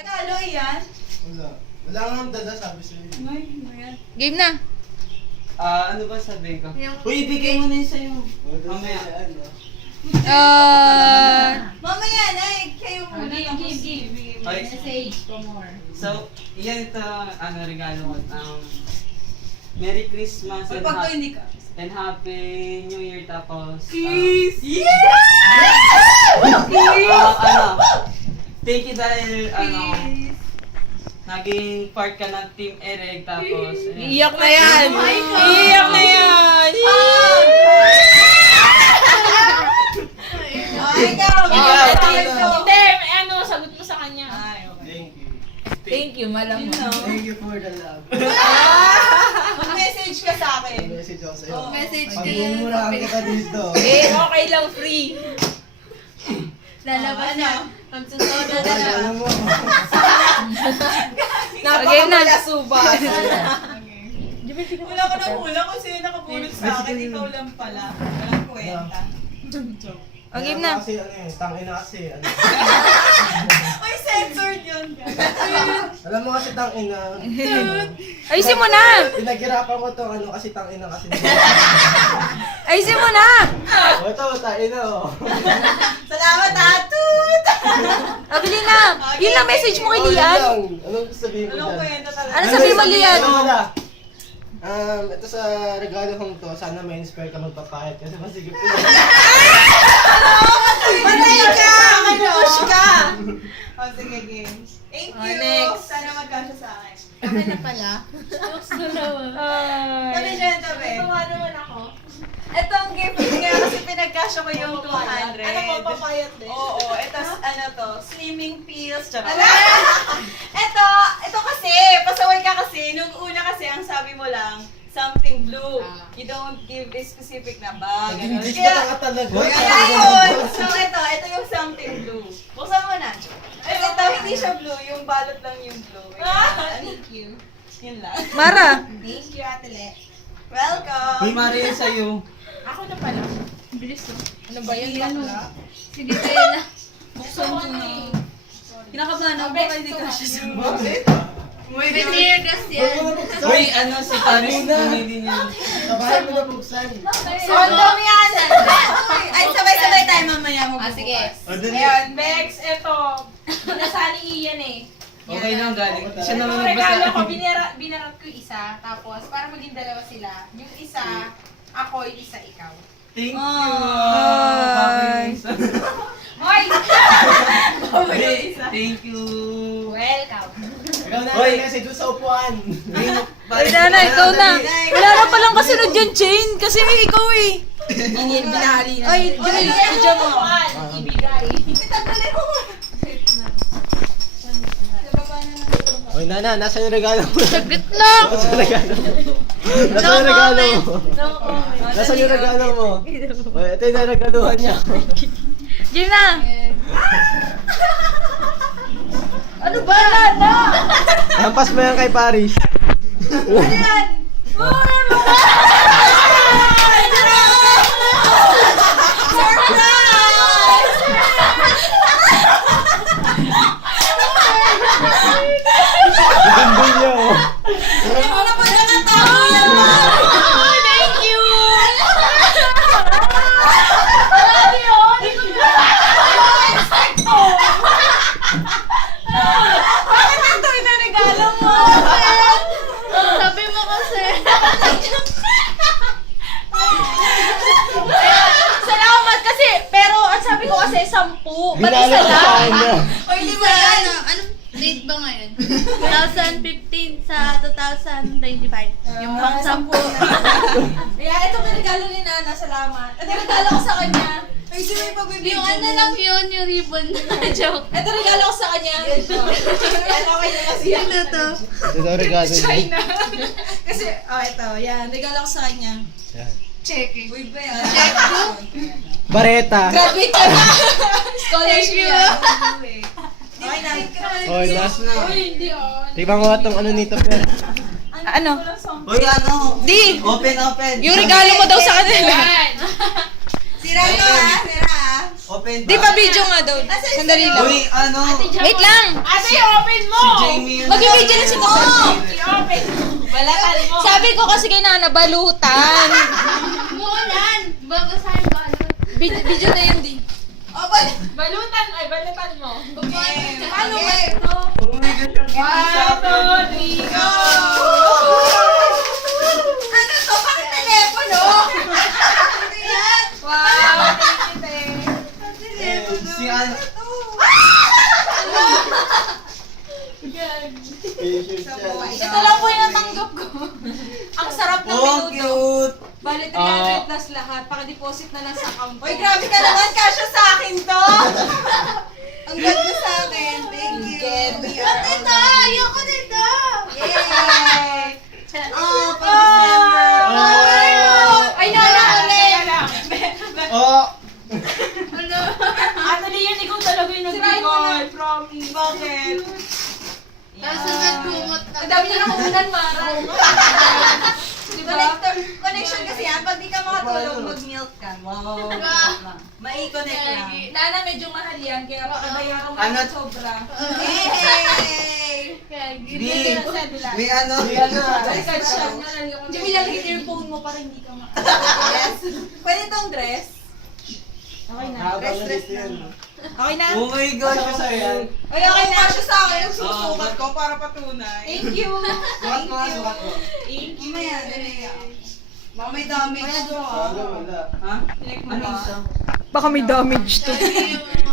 Talo yan? Wala. Wala nga ang dala, sabi sa'yo. Game na. Ano ba sabihin ko? Uy, ibigay mo na yun sa'yo. Mamaya. Mamaya na eh. Kayo muna. Give. Ay. Message for more. So, yan ito, regalo ko. Merry Christmas Uy, pag to hindi ka. and Happy New Year tapos. Kiss! Thank you dahil, naging part ka ng Team Ereg tapos. Iyak na yan. Iyak na yan. Ikaw! Hindi, sagot mo sa kanya. Ay, okay. Thank you. Thank you, malam mo. Thank you for the love. Mag-message ka sa akin. Message ako sa'yo. Message ka Pag-umurahan kita dito. okay lang, free. Lalabas na. Magsusodo na Okay, na. alam mo. Napakamalasubat. Wala ka na hula kung sino nakapulot sa akin. Ikaw lang pala. Walang kwenta. O, game na. Kasi ano eh, tangina kasi. Ano. Uy, censored yun. Alam mo kasi tangina. Ayusin mo na. Pinaghirapan ko to ano kasi tangina kasi. Ayusin mo na. O ito, tangina oh. Salamat, Atut! Abili na. Yun lang message mo kay Lian. Anong sabihin mo Walang dyan? kwenta talaga. Ano sabihin mo, Lian? Ano wala? Ito sa regalo kong to, sana ma-inspire ka magpapahit kasi masigip ko. Patay ka! Manush ka! O, sige, games. Thank you! next. Sana magkasya sa akin. Akin na pala. Tabi dyan, tabi. Tumawa naman ako. Itong gift nga kasi pinagkasya ko yung 200. Ano mo, papayat din? Oo, ito ano to, slimming pills. Charot. Ito kasi, pasaway ka kasi, nung una kasi ang sabi mo lang, something blue. You don't give a specific na bag. Ganun. English ka nga talaga. Kaya yun! So ito yung something blue. Buksan mo na. Ito, hindi siya blue, yung balot lang yung blue. Thank you. Yun lang. Mara. Thank you, Ate Le. Welcome! Uy, Maria sa'yo. Ako na pala. Bilis oh. Ano ba yan? Bakla? Sige, tayo na. Buksan mo na. Kinakabahan ako baka hindi ka siya sa Clear gas yan. Uy, si Paris, bumili niya. Sabahin mo na buksan. Condom yan! Ay, sabay-sabay tayo mamaya magbubukas. Sige. Ayan, Bex, ito. Nasali Ian eh. Okay lang, galing. Siya Ito naman ang regalo ko, nagbasa. binarat ko yung isa, tapos para maging dalawa sila. Yung isa, ako, yung isa, ikaw. Thank you. Hi. Hoy! Thank you. Welcome. Ikaw na Hoy. message doon sa upuan. Ay, Nana, ikaw na. Wala na palang kasunod yung chain. Kasi may ikaw eh. Binahali na. Ay, dyan mo. Ibigay. Hoy, Nana, nasa yung regalo mo? Saglit lang. Nasa yung regalo mo? Nasa yung regalo mo? Nasa yung regalo mo? Hoy, ito yung regaluhan niya. Diyan na. Ano ba, Nana? Hampas mo yan kay Paris. Ganda niya oh. Ano ba nakatago yan? Thank you. Bakit ito yung regalo mo? Sabi mo kasi. Salamat kasi, pero ang sabi ko kasi 10. Ba't isa Binalo ko sa lang? kanya. O, hindi ba yan? Anong date ba ngayon? 2015 sa 2025. Yung pang 10. Ayan, ito may regalo ni Nana. Salamat. Ito regalo ko sa kanya. Ay, si may pagbibigyo. Yung ano lang yun, yung ribbon. Joke. Ito regalo ko sa kanya. Yan, okay na kasi yan. Ano to? Ito ang regalo niya. China. Kasi, ito. Yan, regalo ko sa kanya. Yan. Check. Uy, ba yan? Bareta. Graduate ka na. Scholarship yan. Okay na. Hoy, last na. Hindi oh. Tingnan mo itong ano nito, pero. Ano? Uy, Di. Open. Yung regalo mo daw sa kanila. Sira to ha, sira ha. Open Di pa video nga daw. Sandali lang. Uy, ano? Wait lang. Ate, open mo! Si Jamie yun. Mag-video na si Mama. I-open mo! Balatan mo! Sabi ko kasi kay Nana, balutan. Muulan! Babasahin ko ano. Video na yan, di. Balutan! Ay, balatan mo! Paano ba ito? Oh my gosh, ang One, two, three, go! Ano to? Bakit telepono? Ano yan? Wow! Thank you, te. Si ano? Ito lang po yung natanggap ko. Ang sarap ng Oh, minuto. cute! Bali, 300 plus lahat. Paka-deposit na lang sa account ko. Uy, grabe ka naman! Kasya sa akin to! Ang ganda sa akin. Thank you. At ito! Ayoko nito! Yay! Oh, pang-December. Oh! Ay, Nana, ulit! Oh! Ano? Ano yan? Ikaw talaga yung nagbigay. Promise. Bakit? Tapos nagkumot ka. Ang dami niya nakukunan, Mara. Diba? Connection kasi yan. Pag di ka makatulog, mag-milk ka. Wow. Mai-connect lang. Nana, medyo mahal yan. Kaya pakabayaran mo Ano? ng sobra. Yay! Kaya Di, gilid. may ano? Balikan siya. Hindi mo ilalagay earphone mo para hindi ka Yes. Pwede tong dress. Okay na. Dress lang. Okay na? Oh my gosh, Ay, okay na. Kasya sa akin yung susukat ko para patunay. Thank you. Sukat mo, sukat mo. Thank you. Mamaya, dali. Baka may damage to, ha? Wala. Ha? Check mo ba? Baka may damage to. Sabi yung